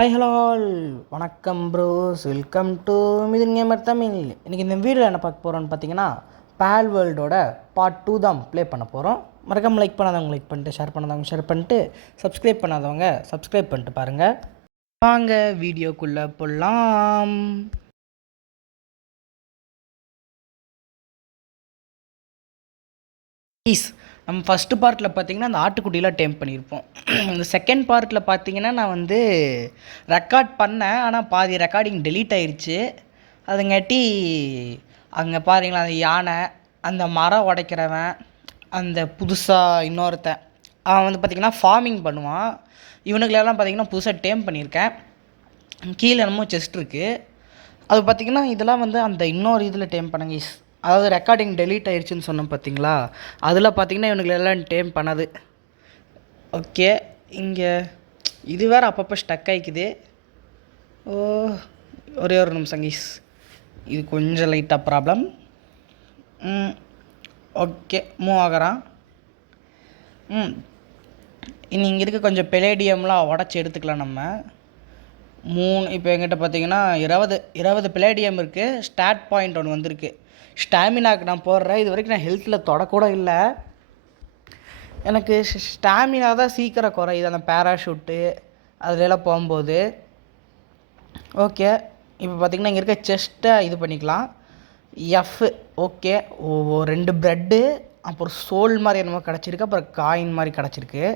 Hi hello all வணக்கம் bros, welcome to Mithun gamer Tamil. இன்றைக்கி இந்த வீடியோவில் என்ன பார்க்க போகிறோன்னு பார்த்தீங்கன்னா, பேல் வேர்ல்டோட பார்ட் 2 தான் ப்ளே பண்ண போகிறோம். மறக்காமல் லைக் பண்ணாதவங்க லைக் பண்ணிட்டு, ஷேர் பண்ணாதவங்க ஷேர் பண்ணிட்டு, சப்ஸ்கிரைப் பண்ணாதவங்க சப்ஸ்கிரைப் பண்ணிட்டு பாருங்கள். வாங்க வீடியோக்குள்ளே போடலாம். நம்ம ஃபஸ்ட்டு பார்ட்டில் பார்த்தீங்கன்னா அந்த ஆட்டுக்குட்டிலாம் டேம் பண்ணியிருப்போம். இந்த செகண்ட் பார்ட்டில் பார்த்தீங்கன்னா நான் ரெக்கார்ட் பண்ணேன், ஆனால் பாதி ரெக்கார்டிங் டெலீட் ஆயிடுச்சு. அதுங்காட்டி அங்கே பாருங்களா அந்த யானை, அந்த மரம் உடைக்கிறவன், அந்த புதுசாக இன்னொருத்தன் அவன் பார்த்திங்கன்னா ஃபார்மிங் பண்ணுவான். இவனுங்களெல்லாம் பார்த்திங்கன்னா புதுசாக டேம் பண்ணியிருக்கேன். கீழே என்னமோ செஸ்ட் இருக்குது. அது பார்த்திங்கன்னா இதெல்லாம் அந்த இன்னொரு இதில் டேம் பண்ணுங்க. அதாவது ரெக்கார்டிங் டெலீட் ஆயிடுச்சுன்னு சொன்னோம் பார்த்தீங்களா, அதில் பார்த்தீங்கன்னா இவனுக்கு எல்லாம் டேம் பண்ணது. ஓகே, இங்கே இது வேறு அப்பப்போ ஸ்டக் ஆகிக்குது. ஒரே ஒரு நிமிஷம் கீஸ், இது கொஞ்சம் லைட்டாக ப்ராப்ளம். ஓகே, மூவ் ஆகிறான். இங்கே இருக்க கொஞ்சம் பெலேடியம்லாம் உடச்சி எடுத்துக்கலாம் நம்ம. இப்போ எங்கிட்ட பார்த்தீங்கன்னா 20 பெலேடியம் இருக்குது. ஸ்டார்ட் பாயிண்ட் ஒன்று வந்திருக்கு. ஸ்டாமினாக்கு நான் போடுறேன். இது வரைக்கும் நான் ஹெல்த்தில் தொடக்கூட இல்லை. எனக்கு ஸ்டாமினா தான் சீக்கிரம் குறையுது அந்த பேராஷூட்டு அதுலலாம் போகும்போது. ஓகே, இப்போ பார்த்திங்கன்னா இங்கே இருக்க செஸ்ட்டை இது பண்ணிக்கலாம். ஓகே, 2 ப்ரெட்டு, அப்புறம் சோல் மாதிரி என்னமோ கிடச்சிருக்கு, அப்புறம் காயின் மாதிரி கிடச்சிருக்கு.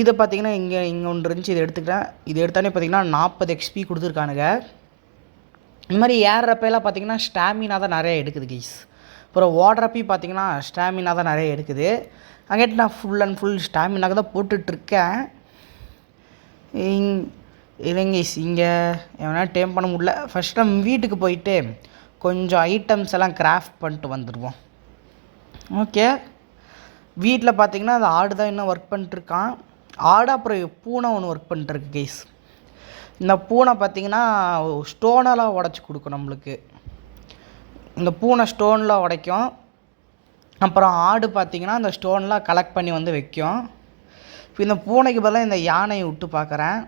இதை பார்த்திங்கன்னா இங்கே ஒன்று இருந்துச்சு, இதை எடுத்துக்கிறேன். இது எடுத்தாலே பார்த்திங்கன்னா 40 XP கொடுத்துருக்கானுங்க. இந்த மாதிரி ஏறுறப்பெல்லாம் பார்த்திங்கன்னா ஸ்டாமினா தான் நிறைய எடுக்குது கைஸ். அப்புறம் ஓடுறப்பையும் பார்த்திங்கன்னா ஸ்டாமினா தான் நிறைய எடுக்குது. அங்கேட்டு நான் ஃபுல் அண்ட் ஃபுல் ஸ்டாமினாக்கு தான் போட்டுட்ருக்கேன். இல்லைங்க கைஸ், இங்கே எவனா டேம் பண்ண முடியல. ஃபஸ்ட் நம்ம வீட்டுக்கு போயிட்டு கொஞ்சம் ஐட்டம்ஸ் எல்லாம் கிராஃப்ட் பண்ணிட்டு வந்துடுவோம். ஓகே, வீட்டில் பார்த்திங்கன்னா அந்த ஆடு தான் இன்னும் ஒர்க் பண்ணிட்டுருக்கான். ஆடு அப்புறம் பூனை ஒன்று ஒர்க் பண்ணிட்டுருக்கு கைஸ். இந்த பூனை பார்த்திங்கன்னா ஸ்டோனெல்லாம் உடச்சி கொடுக்கும் நம்மளுக்கு. இந்த பூனை ஸ்டோன்லாம் உடைக்கும். அப்புறம் ஆடு பார்த்திங்கன்னா அந்த ஸ்டோன்லாம் கலெக்ட் பண்ணி வைக்கும். இப்போ இந்த பூனைக்கு பதிலாக இந்த யானையை விட்டு பார்க்குறேன்.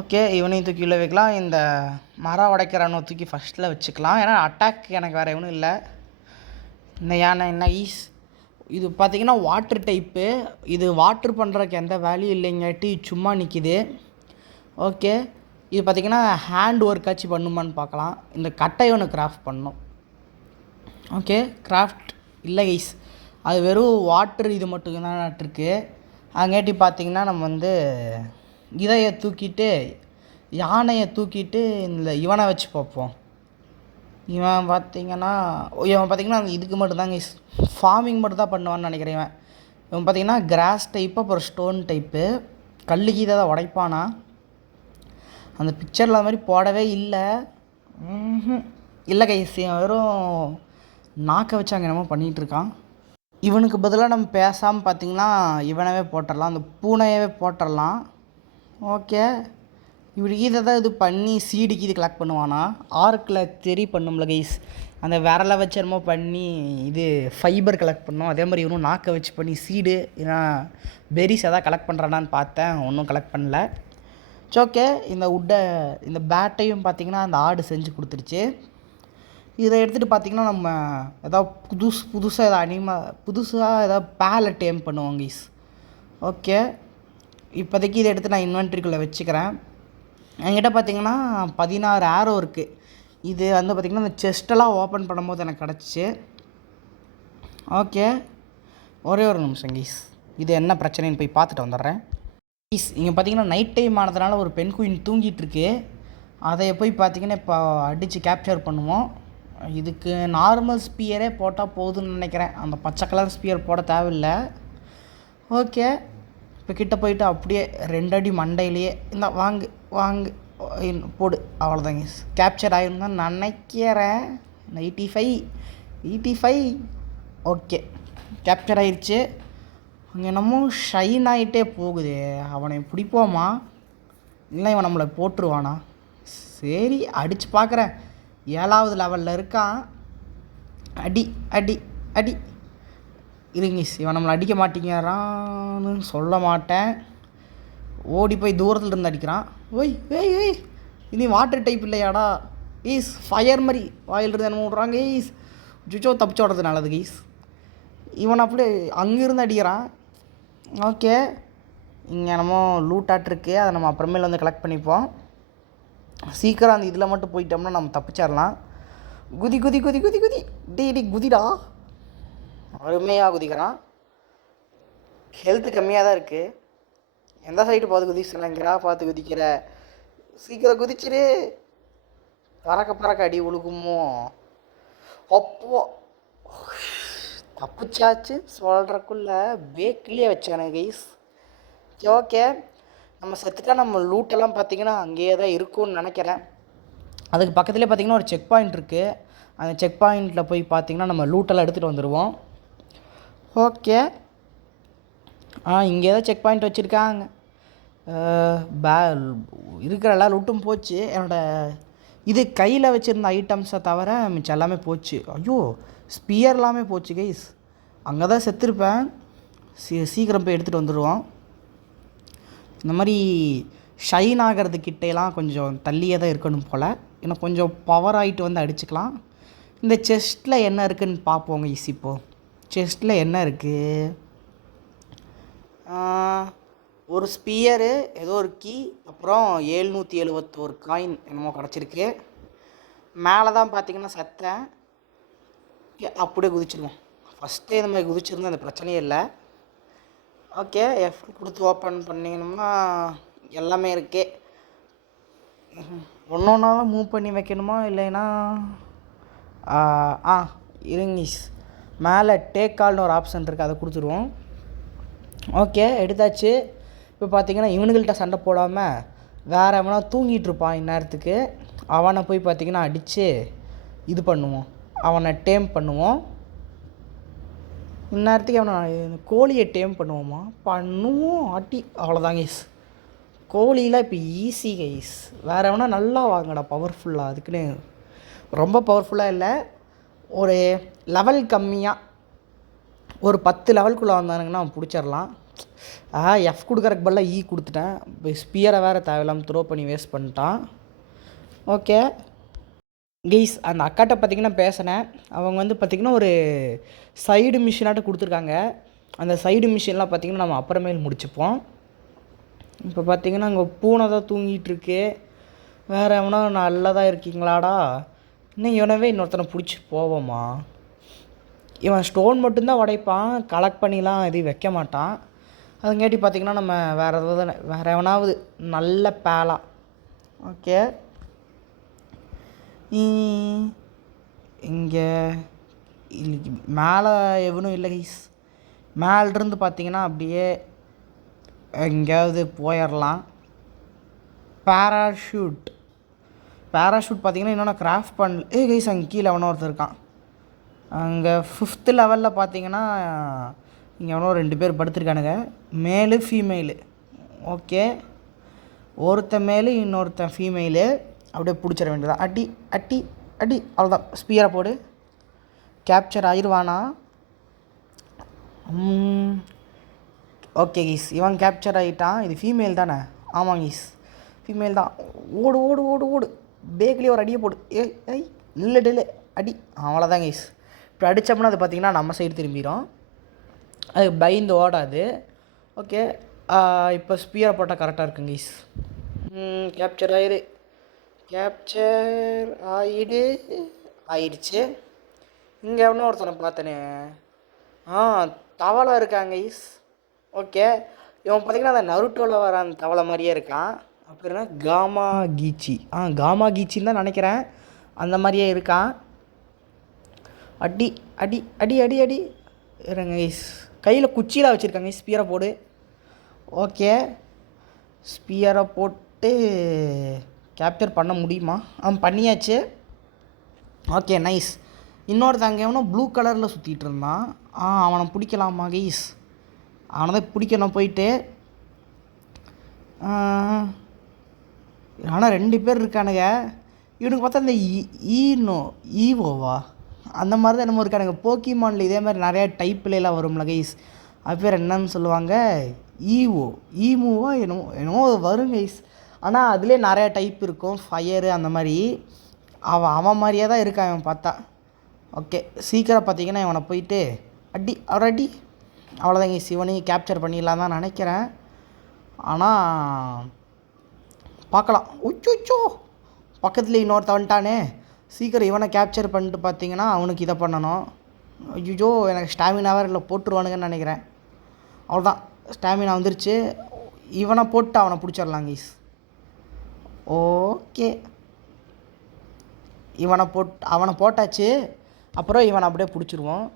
ஓகே, இவனையும் தூக்கி உள்ள வைக்கலாம். இந்த மரம் உடைக்கிறவனை தூக்கி ஃபஸ்ட்டில் வச்சுக்கலாம், ஏன்னா அட்டாக் எனக்கு வேறு எவனும் இல்லை. இந்த யானை நைஸ். இது பார்த்திங்கன்னா வாட்ரு டைப்பு. இது வாட்ரு பண்ணுறதுக்கு எந்த வேல்யூ இல்லைங்காட்டி சும்மா நிற்கிது. ஓகே, இது பார்த்திங்கன்னா ஹேண்ட் ஒர்க்காச்சு பண்ணுமான்னு பார்க்கலாம். இந்த கட்டை ஒன்று கிராஃப்ட் பண்ணணும். ஓகே, கிராஃப்ட் இல்லை கைஸ், அது வெறும் வாட்ரு இது மட்டும்தான் இருக்குது. அங்கேட்டி பார்த்திங்கன்னா நம்ம இதையை தூக்கிட்டு யானையை தூக்கிட்டு இந்த இவனை வச்சு பார்ப்போம். இவன் பார்த்திங்கன்னா இதுக்கு மட்டும்தாங்க கைஸ், ஃபார்மிங் மட்டும் தான் பண்ணுவான்னு நினைக்கிறேன். இவன் பார்த்திங்கன்னா கிராஸ் டைப்பு, அப்புறம் ஸ்டோன் டைப்பு. கல்லுக்கு இதை தான் உடைப்பானா. அந்த பிக்சரில் அது மாதிரி போடவே இல்லை. இல்லை கைஸ், வெறும் நாக்கை வச்சு அங்கே என்னமோ பண்ணிகிட்ருக்கான். இவனுக்கு பதிலாக நம்ம பேசாமல் பார்த்திங்கன்னா இவனவே போட்டுடலாம், அந்த பூனையவே போட்டுடலாம். ஓகே, இப்படி இதை தான் இது பண்ணி சீடுக்கு இது கலெக்ட் பண்ணுவானா. ஆர்க்கில் பண்ணும்ல கைஸ், அந்த விரலை வச்சு என்னமோ பண்ணி இது ஃபைபர் கலெக்ட் பண்ணோம். அதே மாதிரி இவனும் நாக்கை வச்சு பண்ணி சீடு, ஏன்னா பெரிஸ் எதாவது கலெக்ட் பண்ணுறானான்னு பார்த்தேன், ஒன்றும் கலெக்ட் பண்ணல. ஓகே, இந்த பேட்டையும் பார்த்திங்கன்னா அந்த ஆடு செஞ்சு கொடுத்துருச்சு. இதை எடுத்துகிட்டு பார்த்திங்கன்னா நம்ம எதாவது புதுசாக எதாவது பேலை டேம் பண்ணுவோம் கைஸ். ஓகே, இப்போதைக்கு இதை எடுத்து நான் இன்வென்ட்ரிக்குள்ளே வச்சுக்கிறேன். என்கிட்ட பார்த்திங்கன்னா 16 ஆரோ இருக்குது. இது பார்த்திங்கன்னா அந்த செஸ்ட்டெல்லாம் ஓப்பன் பண்ணும்போது எனக்கு கிடச்சிச்சு. ஓகே, ஒரே ஒரு நிமிஷம் கைஸ், இது என்ன பிரச்சனைன்னு போய் பார்த்துட்டு வந்துடுறேன். இங்கே பார்த்திங்கன்னா நைட் டைம் ஆனதுனால ஒரு பெண் குயின் தூங்கிட்டுருக்கு. அதை போய் பார்த்திங்கன்னா இப்போ அடித்து கேப்சர் பண்ணுவோம். இதுக்கு நார்மல் ஸ்பியரே போட்டால் போதுன்னு நினைக்கிறேன், அந்த பச்சை கலர் ஸ்பியர் போட தேவையில்லை. ஓகே, இப்போ கிட்டே போயிட்டு அப்படியே 2 அடி மண்டையிலேயே இந்த வாங்கு போடு, அவ்வளோதாங்க. கேப்சர் ஆகிரும் தான் நினைக்கிறேன். 85 ஓகே, கேப்சர் ஆயிடுச்சு. அங்கே என்னமோ ஷைன் ஆகிட்டே போகுது. அவனை பிடிப்போமா இல்லை இவன் நம்மளை போட்டுருவானா? சரி, அடித்து பார்க்குறேன். 7வது லெவலில் இருக்கான். அடி அடி அடி இருங்க, இவன் நம்மளை அடிக்க மாட்டேங்கிறான்னு சொல்ல மாட்டேன். ஓடி போய் தூரத்தில் இருந்து அடிக்கிறான். ஓய் ஏய் ஏய் இனி வாட்டர் டைப் இல்லையாடா ஈஸ், ஃபயர் மாதிரி வாயிலிருந்து என்ன விட்றாங்க ஈஸ். ஜுச்சோ தப்பிச்சு ஓடுறது நல்லது கைஸ். இவன் அப்படியே அங்கேருந்து அடிக்கிறான். ஓகே, இங்கே நம்ம லூட்டாட்டிருக்கு, அதை நம்ம அப்புறமேல வந்து கலெக்ட் பண்ணிப்போம். சீக்கிரம் அந்த இதில் மட்டும் போயிட்டோம்னா நம்ம தப்பிச்சிடலாம். குதி குதி குதி குதி குதி டி குதிடா. அருமையாக குதிக்கிறான். ஹெல்த்து கம்மியாக தான் இருக்குது. எந்த சைடு பார்த்து குதிச்சுலாங்கிறா, பார்த்து குதிக்கிற. சீக்கிரம் குதிச்சிரு. பறக்க அடி ஒழுகுமோ. அப்போ தப்பிச்சாச்சு சொல்கிறக்குள்ள பேக்கிலே வச்சானுங்க கைஸ். ஓகே, நம்ம செத்துட்டா நம்ம லூட்டெல்லாம் பார்த்திங்கன்னா அங்கேயே தான் இருக்கும்னு நினைக்கிறேன். அதுக்கு பக்கத்துலேயே பார்த்திங்கன்னா ஒரு செக் பாயிண்ட் இருக்குது. அந்த செக் பாயிண்ட்டில் போய் பார்த்திங்கன்னா நம்ம லூட்டெல்லாம் எடுத்துகிட்டு வந்துடுவோம். ஓகே, இங்கே தான் செக் பாயிண்ட் வச்சுருக்காங்க. இருக்கிற எல்லா லூட்டும் போச்சு. என்னோடய இது கையில் வச்சுருந்த ஐட்டம்ஸை தவிர மிச்சம் எல்லாமே போச்சு. ஐயோ, ஸ்பியர் எல்லாமே போச்சு கைஸ். அங்கே தான் செத்துருப்பேன். சீக்கிரம் போய் எடுத்துகிட்டு வந்துடுவோம். இந்த மாதிரி ஷைன் ஆகிறதுக்கிட்டேலாம் கொஞ்சம் தள்ளியே தான் இருக்கணும் போல். இன்னும் கொஞ்சம் பவர் ஆகிட்டு வந்து அடிச்சுக்கலாம். இந்த செஸ்ட்டில் என்ன இருக்குதுன்னு பார்ப்போங்க கைஸ். இப்போது செஸ்ட்டில் என்ன இருக்குது? ஒரு ஸ்பியரு, ஏதோ ஒரு கீ, அப்புறம் 771 காயின் என்னமோ கிடச்சிருக்கு. மேலே தான் பார்த்திங்கன்னா சத்தேன். அப்படியே குதிச்சிடுவோம். ஃபஸ்ட்டே இந்த மாதிரி குதிச்சிருந்தா அந்த பிரச்சனையே இல்லை. ஓகே, எஃப் கொடுத்து ஓப்பன் பண்ணிங்கன்னா எல்லாமே இருக்கே. ஒன்று ஒன்றா மூவ் பண்ணி வைக்கணுமா இல்லைன்னா இருங்கிஸ் மேலே டேக் கால்னு ஒரு ஆப்ஷன் இருக்குது, அதை கொடுத்துருவோம். ஓகே, எடுத்தாச்சு. இப்போ பார்த்திங்கன்னா இவனுங்கள்ட்ட சண்டை போடாமல் வேறு எவனா தூங்கிட்டு இருப்பான் இந்நேரத்துக்கு. அவனை போய் பார்த்திங்கன்னா அடித்து இது பண்ணுவோம், அவனை டேம் பண்ணுவோம். இந்நேரத்துக்கு அவனை கோழியை டேம் பண்ணுவோமா? பண்ணுவோம். அடி அவ்வளோதான் கைஸ். கோழியில் இப்போ ஈஸி கைஸ். வேறு எவனா நல்லா வாங்கடா பவர்ஃபுல்லாக. அதுக்குன்னு ரொம்ப பவர்ஃபுல்லாக இல்லை, ஒரு லெவல் கம்மியாக ஒரு 10 லெவலுக்குள்ளே வந்தானுங்கன்னா அவன் பிடிச்சிடலாம். எஃப் கொடுக்குறக்கு பதிலாக கொடுத்துட்டேன். இப்போ ஸ்பியரை வேறு தேவையில்லாமல் த்ரோ பண்ணி வேஸ்ட் பண்ணிட்டான். ஓகே கைஸ், அந்த அக்காட்ட பார்த்திங்கன்னா பேசினேன். அவங்க வந்து பார்த்திங்கன்னா ஒரு சைடு மிஷினாட்ட கொடுத்துருக்காங்க. அந்த சைடு மிஷின்லாம் பார்த்திங்கன்னா நம்ம அப்புறமேல் முடிச்சுப்போம். இப்போ பார்த்திங்கன்னா அங்கே பூனை தான் தூங்கிட்டுருக்கு. வேறு எவனா நல்லதாக இருக்கீங்களாடா? இன்னும் இவனவே இன்னொருத்தனை பிடிச்சி போவோமா? இவன் ஸ்டோன் மட்டும்தான் உடைப்பான், கலெக்ட் பண்ணிலாம் எதுவும் வைக்க மாட்டான். அதுங்காட்டி பார்த்திங்கன்னா நம்ம வேறு எவனாவது நல்ல பேலா. ஓகே, இங்கே மேலே எவனும் இல்லை கைஸ். மேலிருந்து பார்த்திங்கன்னா அப்படியே எங்கேயாவது போயிடலாம். பேராஷூட் பார்த்திங்கன்னா இன்னொன்று கிராஃப்ட் பண்ணல. கைஸ், அங்கே கீழே எவனோ ஒருத்தர் இருக்கான். அங்கே 5th லெவலில் பார்த்திங்கன்னா இங்கே எவனோ 2 பேர் படுத்துருக்கானுங்க, மேலு ஃபீமேலு. ஓகே, ஒருத்தன் மேலு இன்னொருத்தன் ஃபீமேலு. அப்படியே பிடிச்சிட வேண்டியதான். அடி அடி அடி, அவ்வளோதான். ஸ்பியரை போடு. கேப்சர் ஆயிடுவானா? ஓகே கீஸ், இவன் கேப்சர் ஆகிட்டான். இது ஃபீமேல் தானே? ஆமாம் கீஸ், ஃபீமேல் தான். ஓடு ஓடு ஓடு ஓடு, பேக்லேயே ஒரு அடியை போடு. ஏய் இல்லை அடி, அவ்வளோதான் கீஸ். இப்போ அடித்தோம்னா அது பார்த்திங்கன்னா நம்ம சைடு திரும்பிடும், அது பயந்து ஓடாது. ஓகே, இப்போ ஸ்பியரை போட்டால் கரெக்டாக இருக்குங்க கீஸ். கேப்சர் ஆயிடுச்சு. இங்கே எவனோ ஒருத்தனை பார்த்தனே, தவளை இருக்காங்க ஈஸ். ஓகே, இவன் பார்த்திங்கன்னா அந்த நருட்டோவில் வர அந்த தவளை மாதிரியே இருக்கான். அப்படின்னா காமா கீச்சின்னு தான் நினைக்கிறேன். அந்த மாதிரியே இருக்கான். அடி அடி அடி அடி அடி இருங்க ஈஸ். கையில் குச்சியில் வச்சுருக்காங்க. ஸ்பியரை போடு. ஓகே, ஸ்பியரை போட்டு கேப்சர் பண்ண முடியுமா? பண்ணியாச்சு. Okay, nice. இன்னொருத்தங்க எவனோ ப்ளூ கலரில் சுற்றிட்டு இருந்தான். அவனை பிடிக்கலாமா கைஸ்? அவனை தான் பிடிக்கணும் போயிட்டு. ஆனால் 2 பேர் இருக்கானுங்க. இவனுக்கு பார்த்தா இந்த ஈவோவா அந்த மாதிரி தான் என்னமோ இருக்கானுங்க. போக்கிமானில் இதே மாதிரி நிறையா டைப்லாம் வரும்ல கைஸ். அது பேர் என்னன்னு சொல்லுவாங்க, ஈவோ ஈமூவா என்னமோ என்னமோ வரும் கைஸ். ஆனால் அதுலேயே நிறையா டைப் இருக்கும், ஃபயரு அந்த மாதிரி. அவன் மாதிரியே தான் இருக்கான் அவன் பார்த்தா. ஓகே, சீக்கிரம் பார்த்தீங்கன்னா இவனை போயிட்டு அவர் அடி. அவ்வளோதாங்க கைஸ், இவனையும் கேப்சர் பண்ணிடலாம் தான் நினைக்கிறேன். ஆனால் பார்க்கலாம். உச்சோ பக்கத்தில் இன்னொருத்த வந்துட்டானே. சீக்கிரம் இவனை கேப்சர் பண்ணிட்டு பார்த்தீங்கன்னா அவனுக்கு இதை பண்ணணும். ஐயோ எனக்கு ஸ்டாமினாவே இல்லை, போட்டுருவானுங்கன்னு நினைக்கிறேன். அவ்வளோதான், ஸ்டாமினா வந்துருச்சு. இவனை போட்டு அவனை பிடிச்சிடலாம் கைஸ். ஓகே, அவனை போட்டாச்சு. அப்புறம் இவனை அப்படியே பிடிச்சிருவோம்.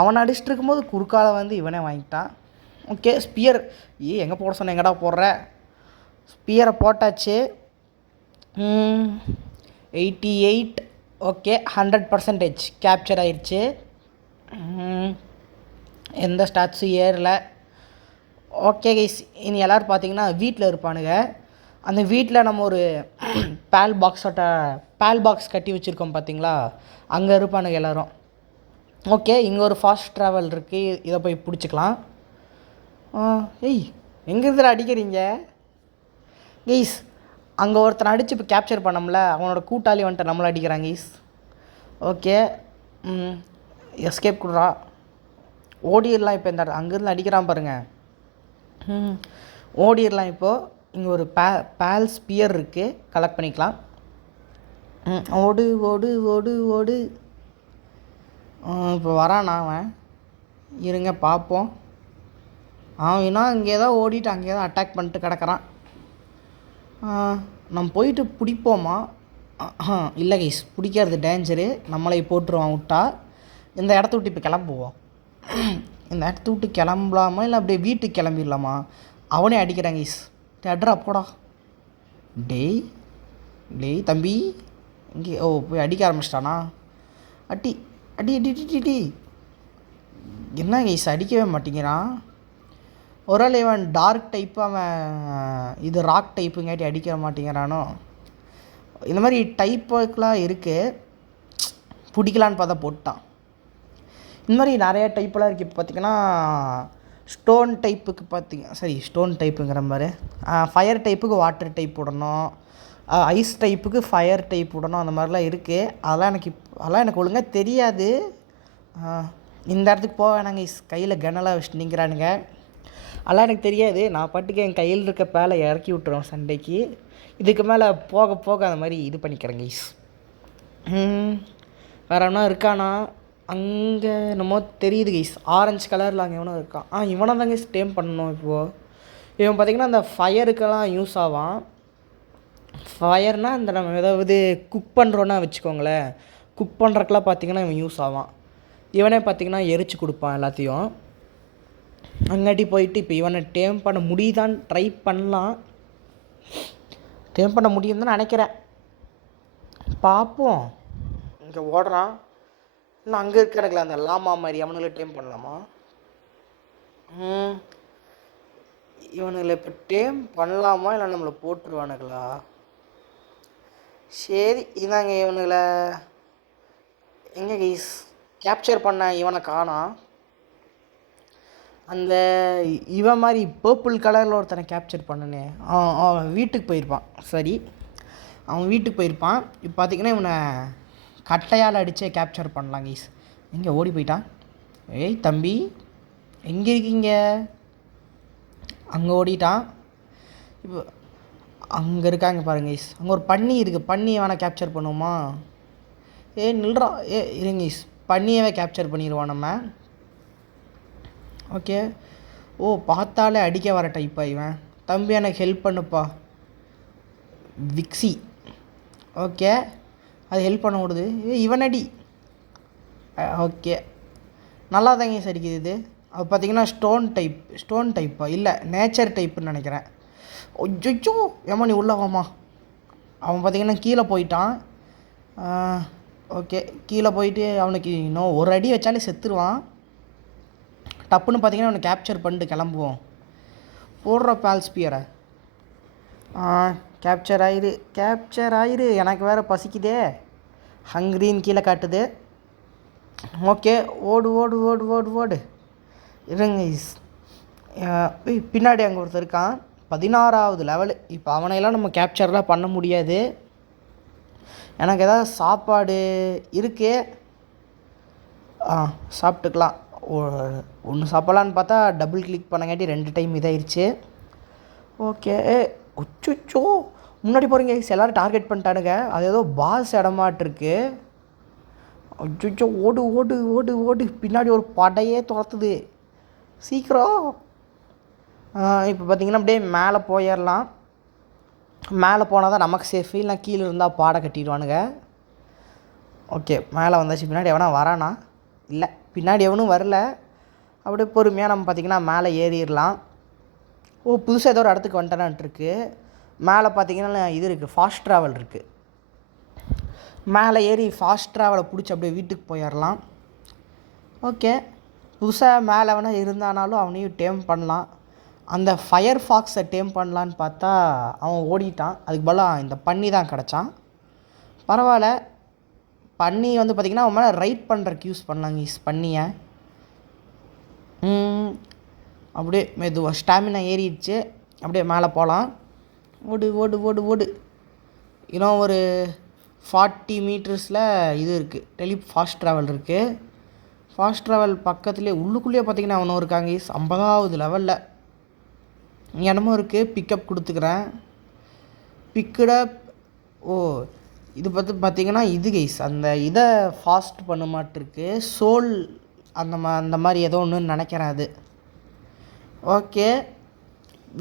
அவனை அடிச்சுட்டு இருக்கும்போது குறுக்கால வந்து இவனே வாங்கிட்டான். ஓகே, ஸ்பியர் எங்கே போட சொன்ன, எங்கடா போடுற? ஸ்பியரை போட்டாச்சு. 88. ஓகே, 100% கேப்சர் ஆயிடுச்சு. எந்த ஸ்டாட்ஸும் ஏறலை. ஓகே கைஸ், இனி எல்லோரும் பார்த்தீங்கன்னா வீட்டில் இருப்பானுங்க. அந்த வீட்டில் நம்ம ஒரு பேல் பாக்ஸ் கட்டி வச்சுருக்கோம் பார்த்தீங்களா, அங்கே இருப்பானுங்க எல்லோரும். ஓகே, இங்கே ஒரு ஃபாஸ்ட் ட்ராவல் இருக்குது, இதை போய் பிடிச்சிக்கலாம். எங்கே இதில் அடிக்கிறீங்க கைஸ்? அங்கே ஒருத்தனை அடித்து இப்போ கேப்சர் பண்ணோம்ல, அவனோட கூட்டாளி வந்துட்டு நம்மளை அடிக்கிறாங்க கைஸ். ஓகே, எஸ்கேப் கொடுறா, ஓடிடலாம். இப்போ இந்த அங்கேருந்து அடிக்கிறான் பாருங்கள். ஓடிடலாம். இப்போது இங்கே ஒரு பேல் ஸ்பியர் இருக்குது, கலெக்ட் பண்ணிக்கலாம். ஓடு ஓடு ஓடு ஓடு. இப்போ வரானா அவன்? இருங்க பார்ப்போம். அவனா இங்கே தான் ஓடிட்டு அங்கே தான் அட்டாக் பண்ணிட்டு கிடக்கிறான். நம்ம போயிட்டு பிடிப்போமா? இல்லை கைஸ், பிடிக்கிறது டேஞ்சரு, நம்மளை போட்டுருவான் விட்டா. இந்த இடத்த விட்டு இப்போ கிளம்புவோம். இந்த இடத்த விட்டு கிளம்பலாமா இல்லை அப்படியே வீட்டுக்கு கிளம்பிடலாமா? அவனே அடிக்கிறான் கைஸ். அட்ரா போடா. டேய் தம்பி, இங்கே போய் அடிக்க ஆரம்பிச்சிட்டானா? அடி அடி அடி அடி அடி. என்ன கைஸ், அடிக்கவே மாட்டேங்கிறான். ஒரு ஆள் இவன் டார்க் டைப்பு, அவன் இது ராக் டைப்புங்காட்டி அடிக்க மாட்டேங்கிறானோ. இந்த மாதிரி டைப்புக்கெலாம் இருக்குது, பிடிக்கலான்னு பார்த்தா போட்டான். இந்த மாதிரி நிறைய டைப்பெலாம் இருக்குது. இப்போ பார்த்திங்கன்னா ஸ்டோன் டைப்புங்கிற மாதிரி ஃபயர் டைப்புக்கு வாட்டர் டைப் விடணும், ஐஸ் டைப்புக்கு ஃபயர் டைப் விடணும், அந்த மாதிரிலாம் இருக்குது. அதெல்லாம் எனக்கு ஒழுங்காக தெரியாது. இந்த இடத்துக்கு போக வேணாங்க, கையில் கனலாக வச்சுட்டு நிற்கிறானுங்க. அதெல்லாம் எனக்கு தெரியாது. நான் பாட்டுக்கு என் கையில் இருக்க பேலை இறக்கி விட்டுருவேன் சண்டைக்கு. இதுக்கு மேலே போக போக அந்த மாதிரி இது பண்ணிக்கிறேங்க கைஸ். வேறு எவனா இருக்கானா? அங்கே என்னமோ தெரியுது கைஸ், ஆரஞ்சு கலரில் அங்கே எவனோ இருக்கான். இவனை தாங்க டேம் பண்ணணும். இப்போது இவன் பார்த்திங்கன்னா அந்த ஃபயருக்கெல்லாம் யூஸ் ஆவான். ஃபயர்னால் இந்த நம்ம ஏதாவது குக் பண்ணுறோன்னா வச்சுக்கோங்களேன், குக் பண்ணுறக்கெல்லாம் பார்த்திங்கன்னா இவன் யூஸ் ஆவான். இவனே பார்த்திங்கன்னா எரிச்சு கொடுப்பான் எல்லாத்தையும். அங்காட்டி போயிட்டு இப்போ இவனை டேம் பண்ண முடியுதான்னு ட்ரை பண்ணலாம். டேம் பண்ண முடியும்னு தான் நினைக்கிறேன், பார்ப்போம். இங்கே ஓடுறான். இல்லை அங்கே இருக்கிறாங்களே அந்த லாமா மாதிரி, அவனுங்களை டேம் பண்ணலாமா? இவனுங்களை இப்போ டேம் பண்ணலாமா இல்லை நம்மளை போட்டுருவானுங்களா? சரி, இதாங்க இவனுங்களை எங்கே கைஸ் கேப்சர் பண்ண இவனை காணோம். அந்த இவன் மாதிரி பர்பிள் கலரில் ஒருத்தனை கேப்சர் பண்ணனே, அவன் வீட்டுக்கு போயிருப்பான். சரி, அவன் வீட்டுக்கு போயிருப்பான். இப்போ பார்த்திங்கன்னா இவனை கட்டையால் அடித்தே கேப்சர் பண்ணலாம் கைஸ். எங்கே ஓடி போயிட்டான்? ஏய் தம்பி, எங்கே இருக்கீங்க? அங்கே ஓடிட்டான். இப்போ அங்கே இருக்காங்க பாருங்க கைஸ், அங்கே ஒரு பன்னி இருக்குது. பன்னியை வேணால் கேப்சர் பண்ணுவோமா? நில்றா. இருங்க கைஸ், பன்னியவே கேப்சர் பண்ணிடுவான் நம்ம. ஓகே, பார்த்தாலே அடிக்க வர டைப்பா இவன். தம்பி எனக்கு ஹெல்ப் பண்ணுப்பா, விக்ஸி. ஓகே, அது ஹெல்ப் பண்ண விடுது. இவன் அடி. ஓகே, நல்லா தாங்க சரிக்குது இது. அது பார்த்திங்கன்னா ஸ்டோன் டைப்பா இல்லை நேச்சர் டைப்புன்னு நினைக்கிறேன். ஒஜ்ஜோ ஏமா நீ உள்ள வாமா. அவன் பார்த்திங்கன்னா கீழே போயிட்டான். ஓகே, கீழே போயிட்டு அவனுக்கு இன்னும் ஒரு அடி வச்சாலே செத்துருவான். டப்புன்னு பார்த்திங்கன்னா அவனை கேப்சர் பண்ணிட்டு கிளம்புவோம். போடுற பால்ஸ்பியரை. கேப்சர் ஆயிரு. எனக்கு வேறு பசிக்குதே, ஹங்க்ரின்னு கீழே காட்டுது. ஓகே, ஓடு. இருங்க பின்னாடி அங்கே ஒருத்தர் இருக்கான், 16வது லெவலு. இப்போ அவனையெல்லாம் நம்ம கேப்சர்லாம் பண்ண முடியாது. எனக்கு ஏதாவது சாப்பாடு இருக்கு, சாப்பிட்டுக்கலாம். ஒன்று சாப்பிட்லான்னு பார்த்தா டபுள் கிளிக் பண்ணங்காட்டி 2 டைம் இதாயிருச்சு. ஓகே. அச்சோ, முன்னாடி போகிறீங்க எல்லோரும் டார்கெட் பண்ணிட்டானுங்க. அது ஏதோ பாஸ் இடமாட்டிருக்கு. அச்சோ, ஓடு ஓடு ஓடு ஓடு, பின்னாடி ஒரு படையே துரத்துது, சீக்கிரம். இப்போ பார்த்திங்கன்னா அப்படியே மேலே போயிடலாம். மேலே போனால் தான் நமக்கு சேஃபு, இல்லை கீழே இருந்தால் பாடை கட்டிடுவானுங்க. ஓகே, மேலே வந்தாச்சு. பின்னாடி எவனா வரானா? இல்லை, பின்னாடி எவனும் வரல. அப்படியே பொறுமையாக நம்ம பார்த்திங்கன்னா மேலே ஏறிடலாம். புதுசாக ஏதோ ஒரு இடத்துக்கு வந்துட்டேனான்ட்டுருக்கு. மேலே பார்த்திங்கன்னா இது இருக்குது, ஃபாஸ்ட் ட்ராவல் இருக்குது. மேலே ஏறி ஃபாஸ்ட் ட்ராவலை பிடிச்சி அப்படியே வீட்டுக்கு போயிடலாம். ஓகே, புதுசாக மேலே வேணால் இருந்தானாலும் அவனையும் டேம் பண்ணலாம். அந்த ஃபயர் ஃபாக்ஸை டேம் பண்ணலான்னு பார்த்தா அவன் ஓடிட்டான். அதுக்கு பதிலாக இந்த பன்னி தான் கிடச்சான். பரவாயில்ல, பன்னி வந்து பார்த்திங்கன்னா அவன் மேலே ரைட் பண்ணுறக்கு யூஸ் பண்ணலாங்க பன்னியை. அப்படியே மெதுவாக ஸ்டாமினா ஏறிடுச்சு. அப்படியே மேலே போகலாம். ஓடு ஓடு ஓடு ஓடு. இன்னும் ஒரு 40 மீட்டர்ஸில் இது இருக்குது, ஃபாஸ்ட் ட்ராவல் இருக்குது. ஃபாஸ்ட் ட்ராவல் பக்கத்துலேயே உள்ளுக்குள்ளேயே பார்த்திங்கன்னா அவனும் இருக்காங்க 50வது லெவலில். இடமும் இருக்குது, பிக்கப் கொடுத்துக்கிறேன். பிக்கடப். இது பார்த்திங்கன்னா இது கைஸ் அந்த இதை ஃபாஸ்ட் பண்ண மாட்டிருக்கு, சோல் அந்த மாதிரி ஏதோ ஒன்றுன்னு நினைக்கிறேன் அது. ஓகே,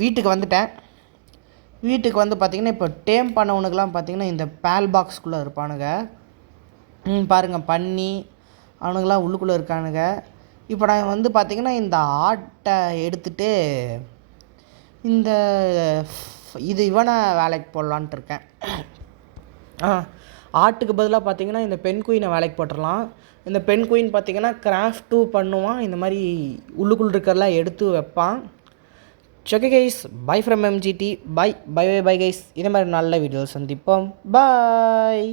வீட்டுக்கு வந்துட்டேன். வீட்டுக்கு வந்து பார்த்திங்கன்னா இப்போ டேம் பண்ணவனுக்கெலாம் பார்த்திங்கன்னா இந்த பேல் பாக்ஸ்குள்ளே இருப்பானுங்க. பாருங்கள், பன்னி அவனுங்களாம் உள்ளுக்குள்ளே இருக்கானுங்க. இப்போ நான் வந்து பார்த்திங்கன்னா இந்த ஆட்டை எடுத்துகிட்டு இந்த இவனை வேலைக்கு போடலான்ட்டு இருக்கேன். ஆட்டுக்கு பதிலாக பார்த்திங்கன்னா இந்த பெண் குயினை வேலைக்கு போட்டுடலாம். இந்த பெண் குயின் பார்த்திங்கன்னா கிராஃப்ட்டும் பண்ணுவான், இந்த மாதிரி உள்ளுக்குள்ள இருக்கிறதெல்லாம் எடுத்து வைப்பான். Okay guys, bye from MGT. Bye bye bye guys. இதே மாதிரி நல்ல வீடியோ சந்திப்போம். பாய்.